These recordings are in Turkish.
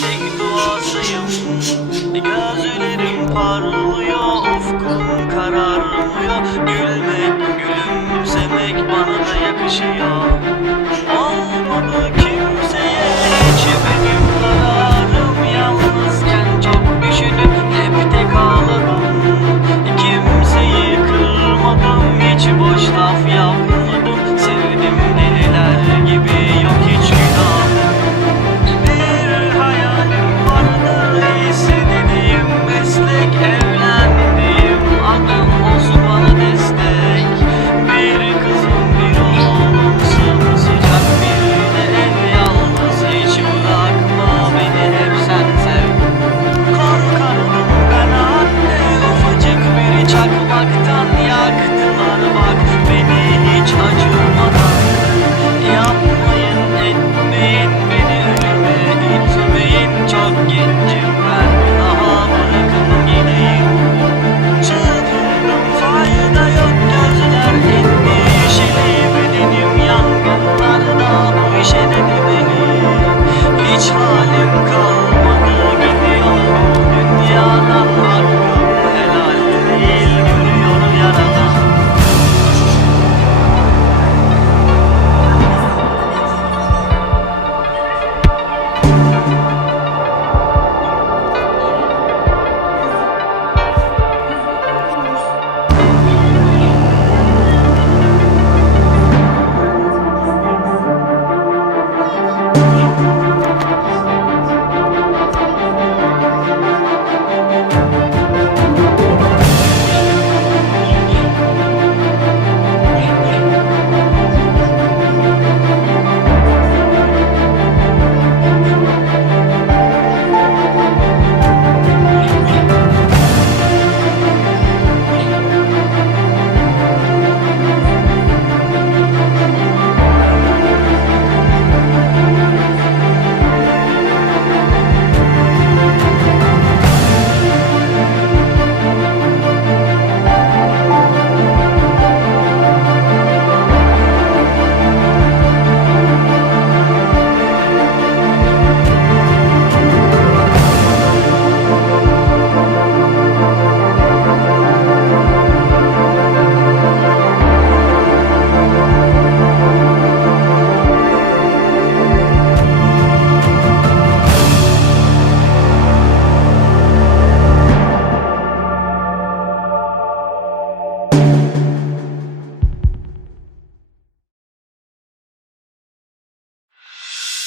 tek duasıyım Gözlerim parlıyor ufkum kararmıyor. Gülmek gülümsemek bana da yakışıyor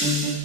Mm-hmm.